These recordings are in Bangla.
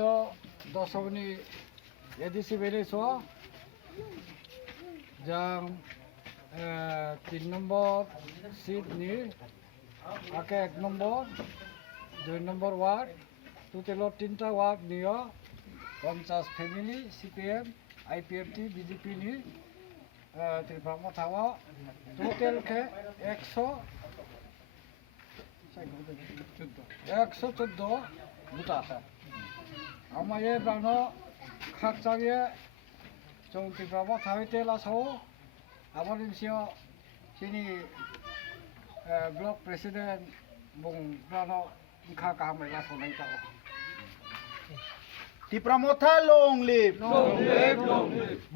Indio Dosovni Edisi Veneso yang 3 নম্বর সিট নি আগে 1 নম্বর 2 নম্বর ওয়ার্ড টোটাল 3টা ওয়ার্ড নিয়ে 50 ফ্যামিলি সিপিএম আইপিএফটি বিজেপি নি ত্রিপুরা থাওয়া টোটাল কে 114 ভোটার আমায় ব্রানো খাকচাগে जों ত্রিপুরা থাইতে লাসাও আবার sini blok presiden bung brano kha ka mai la sonai ta Ti Pramotha long live.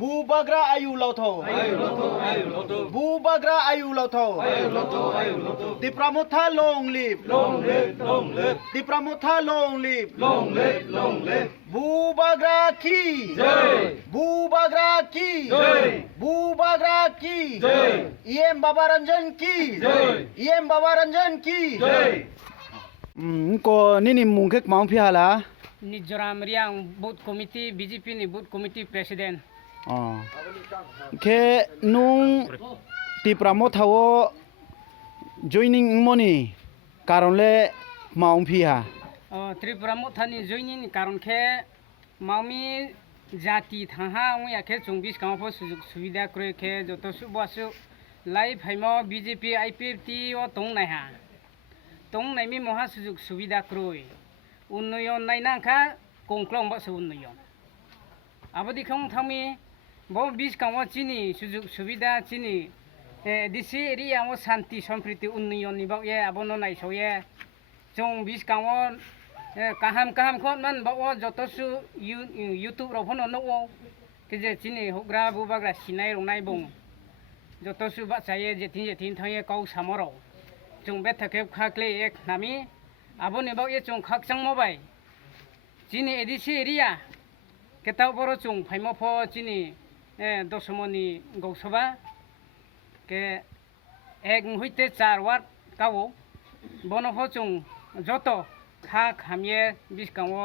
Bu Bagra ayu lautho. Bu Bagra ayu lautho. Ti Pramotha long live. Ti Pramotha long live. Bu Bagra ki. Bu Bagra ki. Bu Bagra ki. EM Baba Ranjan ki. EM Baba Ranjan ki. Ko nini mungkek maung pihala. Mizoram riang boot committee BJP ni boot committee president. Ke nung ti Pramotha wo joining money karon le maung phi ha. Tripura Motha ni joining karon ke maumi jati thaha ung yakhe 24 kaung pho sujug subida kre ke joto subasu live haimo BJP IPFT o tong nai ha. Tong nai mi moha sujug subida kroi. উন্নয়ন নাই নাখা কংক্লং বাসে উন্নয়ন আবাদি খাং থামি ব 20 কাম চিনি সুযোগ সুবিধা চিনি ডিসি এরিয়া ও শান্তি সম্প্রীতি উন্নয়ন নিবাও এ আবনো নাইসয়ে জং 20 কাম কাহাম কাহাম খন মান বাও যতসু ইউটিউব রফনো নো কে যে চিনি হগ্রা বুবাগ্রা সিনাই রংনাই বং যতসু বাচায়ে যেতিন থায়ে কাউ সামরো জং বে থাকে খাকলে এক নামি abo ni bau ye chung khak chang mobai chini edisi area ketau boro chung phaimo pho chini dosmoni gausoba ke ek huite 4 ward kawo bono pho chung joto kha khamye biskawo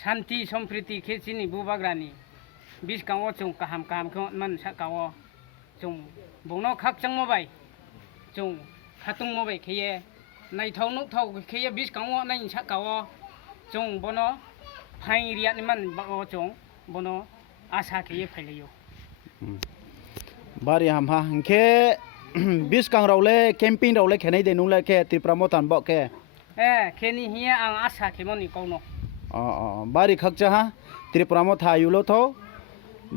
shanti sompriti khe chini bubagrani biskawo chung kaham kaham kho man sakawo chung bono khak chang mobai chung khatung mobai kheye nai thau nuk thau kheye bis kawo nai sa kawo chung bono phai ria ni man ba o chung bono asa kheye phaileyo bari ham ha ke bis kang raule camping raule khenai de nule ke Tripura Mothan bo ke kheni hiya ang asa khemoni kono bari khakcha ha Tripura Motha ayulo tho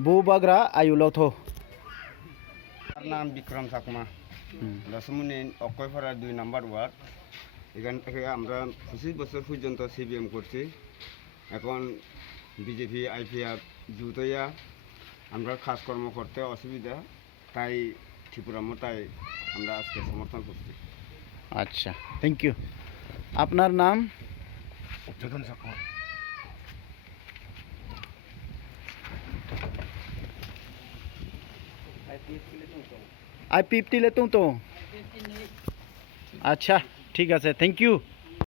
Bu Bagra ayulo tho নাম বিক্রম চাকমা দশমুনি অক্ষয়পাড়া 2 নম্বর ওয়ার্ড এখান থেকে আমরা 25 বছর পর্যন্ত সিপিএম করছি এখন বিজেপি আইপিএফ জুতয়া আমরা কাজকর্ম করতে অসুবিধা তাই ত্রিপুরা মতায় আমরা আজকে সমর্থন করছি আচ্ছা থ্যাংক ইউ আপনার নাম উচ্চতন চাকমা IPFT ले तुम तो अच्छा ठीक है थैंक यू